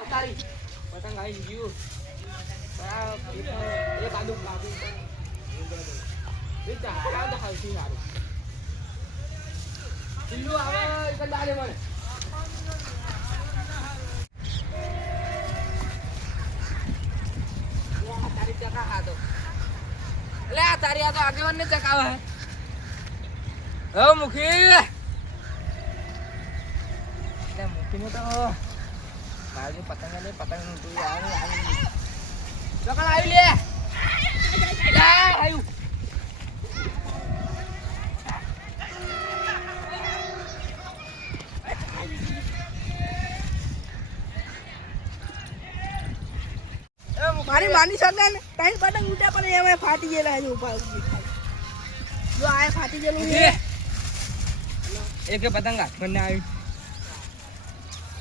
પતંગ આવી ગયું એ બાજુ બાજુ ચિલ્લુ આવે એક દાડે મળે તારી ચકા ખાતો એટલે આ તારી આ તો આગેવાન ને ચકાવે હે મુખી મુખી ને તો મારી પતંગ ને પતંગ નું તું આવી ચકલ આવી લે આવ્યું મારી માની શકે ને ટાઈમ પતંગ ઉઠ્યા પણ એમાં ફાટી ગયેલા છે ઉપર જો આ ફાટી ગયેલું છે એક પતંગ હાથમાં ને આવી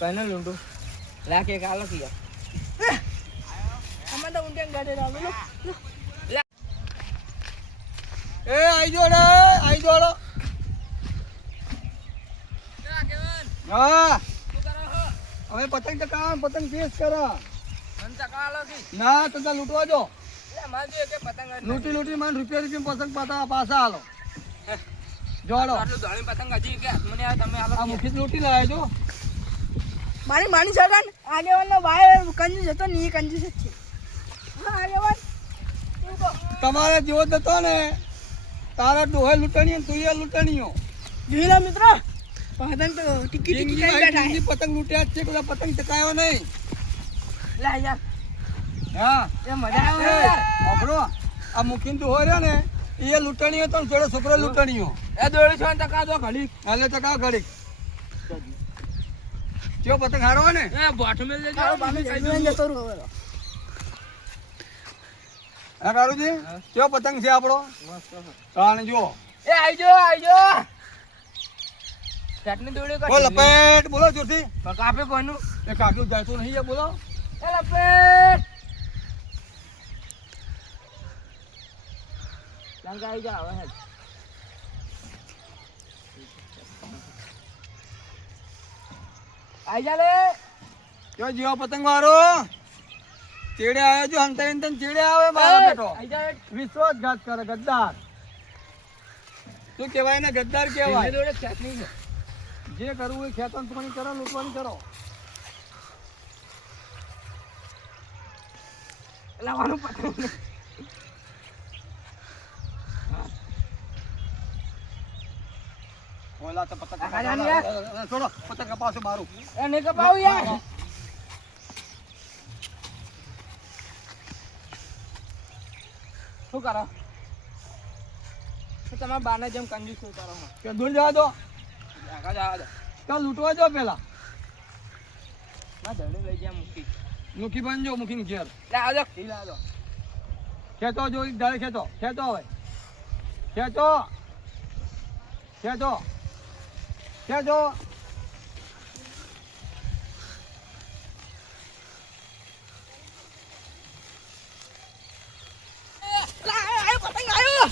પહેલો લૂંટો લાખ એક આલો કિયા અમે તો ઊંટે ગાડે રાલો એ આઈ જોડે આઈ જોડો હા હવે પતંગ ચકાવ પતંગ પેશ કરો મન ચકાલો કી ના તો લૂંટવા જો લે માજો એક પતંગ લૂંટી લૂંટી મને રૂપિયા પતંગ પાછા આલો જોડો આટલું ધોળી પતંગ હજી કે મને આ તમે આલો આ મુખી લૂંટી લાવે જો મારી માની શકે ને આગેવાન નો ભાઈ કંજૂસ હતો ને એ કંજૂસ જ છે હા આગેવાન તમારે જેવો જ હતો ને તારા ડોહે લૂંટણીઓ તું એ લૂંટણીઓ જોયેલા મિત્રો પતંગ તો ટિકિટ ટિકિટ બેઠા છે પતંગ લૂંટ્યા જ છે કોઈ પતંગ ચકાયો નહીં લે યાર હા એ મજા આવે યાર આપણો આ મુખીન ડોહો રહ્યો ને એ લૂંટણીઓ તો જોડે છોકરો લૂંટણીઓ એ દોડી છો ટકા દો ઘડી હાલે ચકાવ ઘડી જો પતંગ હારો ને એ બોઠ મેલ દેજો તારો બાપે જમીન જતો રહ્યો હવે હા કારુજી કયો પતંગ છે આપણો તાણ જો એ આઈજો ચટણી દોડી બોલ લપેટ બોલો જોરથી કાપે કોઈનું એ કાક્યું જાતું નહીં બોલો એ લપેટ લંગા આઈ જા હવે આઈ જા લે કયો જીવો પતંગ વાળો ચેડે આવ્યો જો હંતા હંતા ચેડે આવે મારો બેટો આઈ જા વિશ્વાસઘાત કરે ગદ્દાર શું કહેવાય ને ગદ્દાર કહેવાય દોડે ચટણી છે જે કરવું એ ખેતન કરો લૂંટવાની કરો લાવવાનું પતંગ ઓલા તો પતંગ આ જાન યાર. છોડો પતંગ કપાવશે મારું એ ને કપાવ યાર શું કરો તમારા બાને જેમ કંજૂસ ઉતારો કે દૂર જવા દો આગળ જવા દો ચાલ લૂંટવા દો પેલા ના ધડી લઈ જાય મૂકી મુખી બનજો મુખી ઘેર લે આવજો ઢીલ આવજો ખેતો જો ડાળે ખેતો હવે ખેતો આયો પતંગ આયો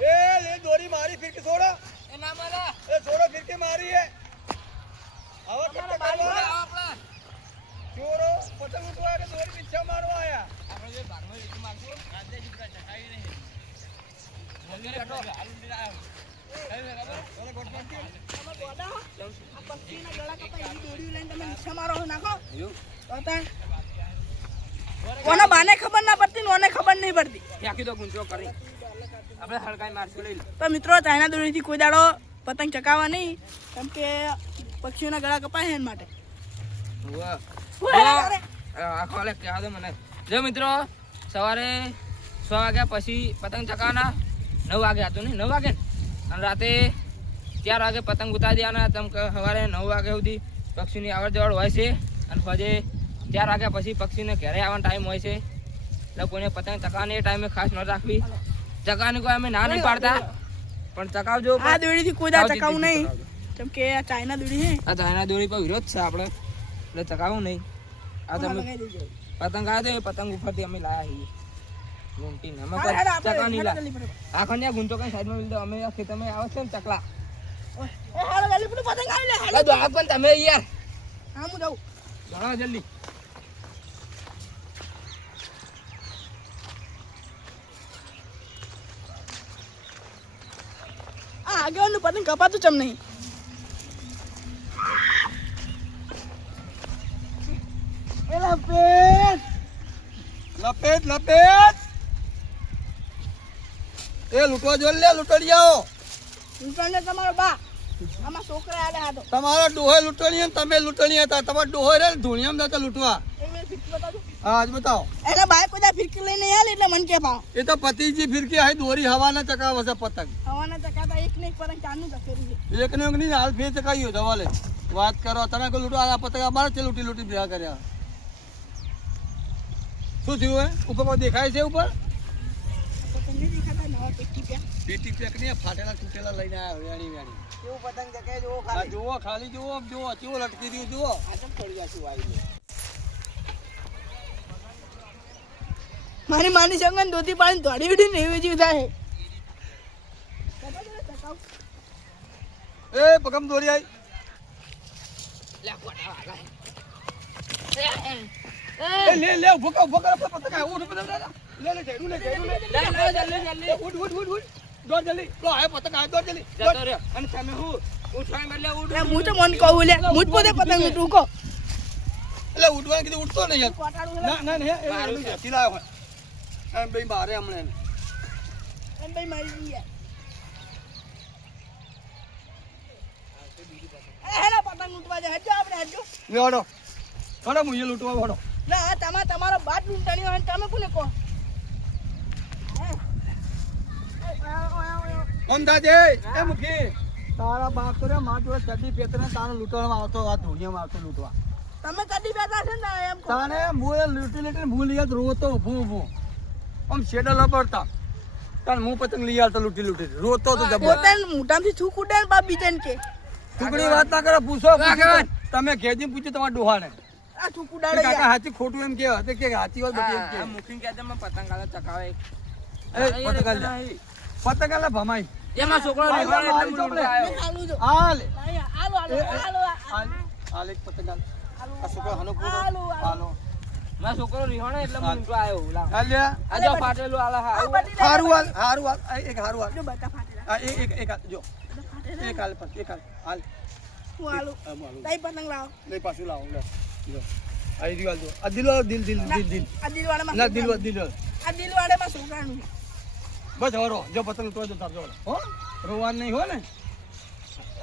એ લે દોરી મારી ફિરકી છોડો એ ના મારે એ છોડો ફિરકી મારી હે હવે તમારે કેટલા બારી કરવા આપણે ચોરો પતંગ ઉઠવા કે દોરી પીછા મારવા આયા આપણે જે બારમો રીતિ મારશું રાજ્ય જીતવા ચટાવી નહીં જલ્દી બેઠો હાલ ઉડી આવ્યો ઓલે ગોટ મારતી તમે ગોડા આ પક્ષીના ગળા કપાય એવી દોરી લઈને તમે નીચે મારો નાખો પતંગ કોના બાને ખબર ના પડતી ને ઓને ખબર નહીં પડતી આખી તો ગુંચો કરી આપણે હળકાઈ મારશું લઈ લે તો મિત્રો ચાઇના દોરીથી કોઈ દાડો પતંગ ચકાવવા નહીં કેમ કે પક્ષીઓના ગળા કપાય છે એના માટે આખો લે કહેવા દો મને જો મિત્રો સવારે 6 વાગ્યા પછી પતંગ ચકાવવાના 9 વાગે હતું નહીં 9 વાગે અને રાતે 4 વાગે પતંગ ઉતારી દેવાના તમ સવારે 9 વાગ્યા સુધી પક્ષીની આવડ જવડ હોય છે અને પછી 4 વાગ્યા પછી પક્ષીને ઘરે આવવાનો ટાઈમ હોય છે એટલે કોઈને પતંગ ચકાવવાની એ ટાઈમે ખાસ ન રાખવી ચકાવવાની કોઈ અમે ના નહીં પાડતા પણ ચકાવજો આ દોરીથી કોઈ દાડો ચકાવવું નહીં કેમ કે આ ચાઇના દોરી છે આ ચાઇના દોરી પર વિરોધ છે આપણે એટલે ચકાવવું નહીં આ તમે પતંગ આવ્યો તો એ પતંગ ઉપરથી અમે લાયા છીએ ગુંટીને અમે ચકા નહીં લા આખો ને ગુંટો કઈ સાઈડમાં મિલ દો અમે ખેતરમાં આવે છે ને ચકલા એ હાલો જલ્દી પેલું પતંગ આવી લે હાલો અલા દોડા પણ તમે યાર હા હું જાઉં દોડા જલ્દી. આ આગળનું પતંગ કપાતું ચમ નહીં એલા પેટ લપેટ લપેટ એ લૂંટવા જો લે લૂંટડિયાઓ લૂંટણને તમારો બા આમાં છોકરા આલે હાથો તમારા ડોહે લૂંટણી અને તમે લૂંટણી હતા તમારા ડોહે રે ધૂણિયામાં જતા લૂંટવા એ મેં ફિરકી બતાવજો હા આજ બતાવો એના બાય કોઈ દા ફિરકી લઈને આલે એટલે મન કે ભાવ એ તો પતિજી ફિરકી આઈ દોરી હવાના ચકાવે છે પતંગ હવાના ચકાતા એક ને એક પતંગ ચાંદનું ધકેલું છે એક ને એક ની હાલ ફેર ચકાવ્યો જવાલે વાત કરો તમે કોઈ લૂંટવા આ પતંગ અમારે છે લૂંટી લૂંટી ભેગા કર્યા શું થયું હે ઉપર કોઈ દેખાય છે ઉપર પતંગ નહીં દેખાતા નવા પેટી પ્યા પેટી પેક ને ફાટેલા તૂટેલા લઈને આવ્યા વેણી વેણી કેવું પતંગ ચકાય જો આ જુઓ ખાલી જુઓ જુઓ કેવો લટકી રહ્યું જુઓ આટમ પડી જાશું આવી મારી માની સંગન દોતી પાણી દોડી ઉડી ને એવી જેવું થાય એ પગમ દોરી આઈ લે કોટા વાગા. એ લે લે ભૂકા ભૂકા પતંગ આ ઉઠ પતંગ લે લે જઈડું લે જઈડું લે લે જલ્દી જલ્દી ઉઠ ઉઠ ઉઠ ઉઠ દોડ જલ્દી લો આ પતંગ આ દોડ જલ્દી જતો રહ્યો. અને તમે હું ઉઠવાય બદલે ઉઠ લે હું તો મન કહું લે હું જ પોતે પતંગ લૂંટું કો એટલે ઉઠવાનું કીધું ઉઠતો નહીં યાર કોટાડું ના ના ના એ મારું છે કિલાયો હોય એમ ભાઈ મારે હમણાં એને. એમ ભાઈ મારી દી હેલા પતંગ લૂંટવા જાય હજો આપણે હજો લે હડો હડો મુએ લૂંટવા હડો ના આ તમારો બાટ લૂંટાણી હોય તમે કોને કહો અમદાજે એ મુખી તારા બાપ તો રે માર જોડે ચડી પેતને તારો લૂંટવામાં આવતો આ ધોનિયામાં આવતો લૂંટવા તમે કદી બેઠા છે ને એમ કહો તાને મુએ લૂંટી લૂંટીને ભૂલ યાદ રોતો ઊભું ઊભું આમ શેડા લબડતા તાન હું પતંગ લઈ આવતો લૂંટી લૂંટી રોતો તો જબર પોતાને મોઢામાંથી થૂક ઉડે ને બાપ બીજાને કે ટુકડી વાત ના કરે પૂછો તમે ઘેજી પૂછ્યું તમારા ડોહાને આ થૂક કે ઉડાડે કાકા યાર સાચી ખોટું એમ કે હતી કે સાચી વાત બધી એમ કે મુખીન કહેતા મેં પતંગ આલે ચકાવે. એ પતંગ આલે પતંગ આલે ભમાઈ એમાં છોકરો રીવાડે એટલે હું લૂંટવા આવ્યો. આલુ જો આલે અહીંયા આલુ આલુ આલુ આલે પતંગ આલે આ છોકરો હનો આલુ હાલો મારો છોકરો રીવાડે એટલે હું લૂંટવા આવ્યો. લાવ. આલ્યા આ જો ફાટેલું આલે હા. હારું હાલ એક હારું હાલ જો બતા ફાટેલા આ એક હાલ જો એક હાલ પર એક હાલ હું આલુ તઈ પતંગ લાવો લઈ પાછું લાવો લે જો આઈ દિવાલ જો આ દિલ દિલ દિલ દિલ દિલ આ દિલવાડામાં ના દિલ દિલ આ દિલવાડામાં છોકરાનું બસ હરો જો પતંગ તો જો તાર જો હો રોવાન નહીં હો ને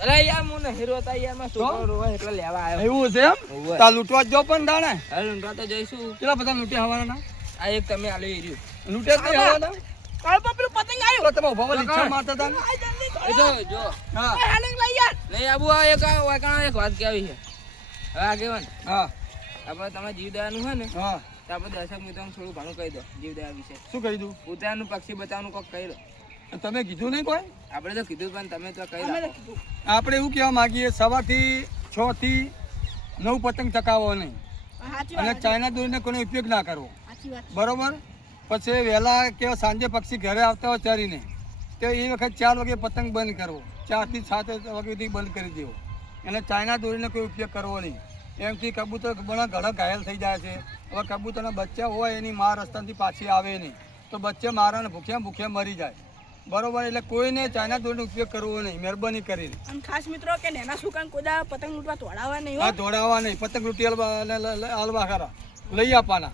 અરે યાર હું નહીં રોતા યાર મારો છોકરો રોવા એટલે લેવા આવ્યો. એવું છે એમ તા લૂંટવા જો પણ દાણે હવે લૂંટવા તો જઈશું. કેટલા બધા લૂંટ્યા હવાના આ એક તમે આલે એ રહ્યું. લૂંટે જ નહીં હવાના કાળ પેલું પતંગ આવ્યો તો તમે ઉભા ઈચ્છા મારતા હતા ને? આ જલ્દી એ જો જો હા હેલિંગ લઈ યાર નહીં આબુ આ એક વાયકાણા એક વાત કેવી છે. હવે આગેવાન હા આપણે તમારે જીવદયાનું હોય ને હા તો આપણે દર્શક મિત્રોને થોડું ઘણું કહી દો જીવદયા વિશે. શું કહી દઉં ઉત્તરાયણનું પક્ષી બચાવવાનું કોક કહી દો. તમે કીધું નહીં કોઈ આપણે તો કીધું પણ તમે તો કહી અમે દો. તો કીધું આપણે એવું કહેવા માંગીએ સવારથી 6 થી 9 પતંગ ચકાવો નહીં સાચી અને વાત ચાઇના દોરીને કોઈ ઉપયોગ ના કરવો સાચી વાત બરોબર પછી વહેલા કે સાંજે પક્ષી ઘરે આવતા હોય ચરીને તો એ વખત 4 વાગે પતંગ બંધ કરવો 4 થી 7 વાગે સુધી બંધ કરી દેવો અને ચાઇના દોરીને કોઈ ઉપયોગ કરવો નહીં એમથી કબૂતર ઘણા ઘાયલ થઈ જાય છે હવે કબૂતરના બચ્ચા હોય એની મા રસ્તાથી પાછી આવે નહીં તો બચ્ચે મારાને ભૂખ્યા ભૂખ્યા મરી જાય બરોબર એટલે કોઈને ચાઇના દોરીનો ઉપયોગ કરવો નહીં મહેરબાની કરીને અને ખાસ મિત્રો કે નેના સુકાન કોદા પતંગ લૂંટવા તોડાવવા નહીં આ હો દોડાવવા નહીં પતંગ લૂંટી હાલવા ખરા લઈ આપવાના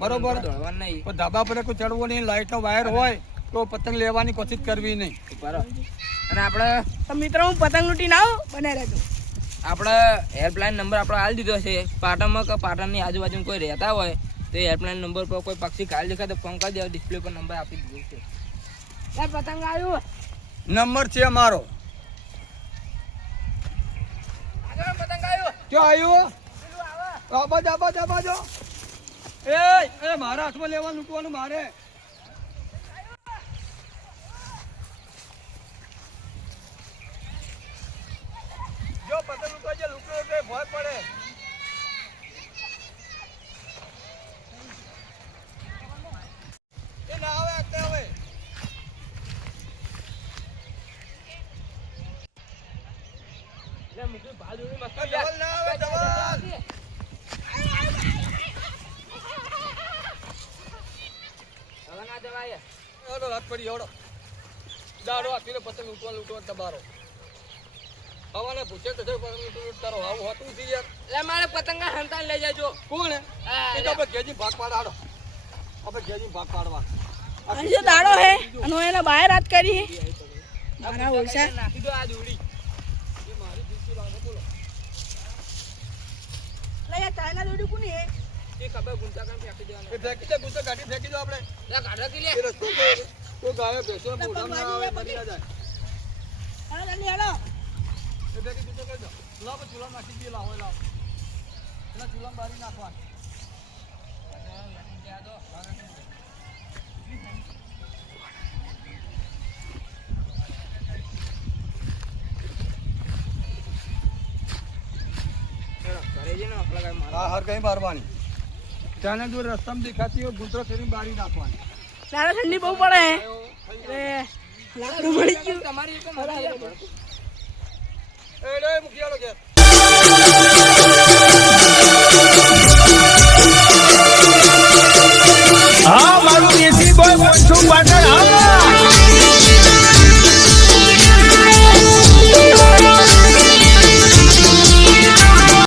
બરોબર દોડવાનું નહીં. પણ ધાબા પર કોઈ ચડવો નહીં લાઇટનો વાયર હોય તો પતંગ લેવાની કોશિશ કરવી નહીં બરાબર. અને આપણે તો મિત્રો હું પતંગ લૂંટીને આવું બને રહેજો આપણે હેલ્પલાઇન નંબર આપણે આલી દીધો છે. પાટણમાં કે પાટણની આજુબાજુમાં કોઈ રહેતા હોય તો એ હેલ્પલાઇન નંબર પર કોઈ પક્ષી ઘાયલ દેખાય તો ફોન કરી દેવા. ડિસ્પ્લે પર નંબર આપી દીધો છે. યાર પતંગ આવ્યું નંબર છે અમારો આગળ પતંગ આવ્યો. ક્યાં આવ્યું આબાજ આબાજ આબાજો એ મારા હાથમાં લેવા લૂંટવાનું મારે જો પતંગ લૂંટવા જે લૂંટો એટલે ભય પડે એ ના આવે અત્યારે હવે હાલો રાત પડી હેડો દાડો આપીને પતંગ લૂંટવા દબારો હવાને પૂછે તો પતંગ લૂંટતારો આવું હોતું નથી યાર એટલે મારે પતંગા હંતાન લઈ જાજો કોણ હા, એ તો આપણે ઘેજી ભાગ પાડ હાડો આપણે ઘેજી ભાગ પાડવા અને જો દાડો હે અને હું એને બહાર રાત કરી આ મારા ઓળશા નાખી દો આ દોડી એ મારી દીકરી લાગે બોલો એટલે યાર ચાઇના દોડી કોની હે એ ખબર ગુંતા કામ ફેંકી દેવાના એ ફેંકી દે ગુસ્સો કાઢી ફેંકી દો આપણે લે કાઢો કે લે એ રસ્તો તો ગાવે બેસો મોઢામાં ના આવે બની ના જાય હાલો જલ્દી હાલો એ ફેંકી ગુસ્સો કરી દો લાવો ચૂલા નાખી દે લાવો લાવો એના ચૂલા બારી નાખવા ઘરે જઈને આપણા કાંઈ મારવા. હા હર કઈ બારવાની ત્યાંને જો રસ્તામાં દેખાતી હોય ગુંતરો ફેરી બારી નાખવાની દાડો ઠંડી બહુ પડે હે એટલે લાકડું મળી ગયું તમારી એક મારી એક. એ રે મુખિયાળો ઘેર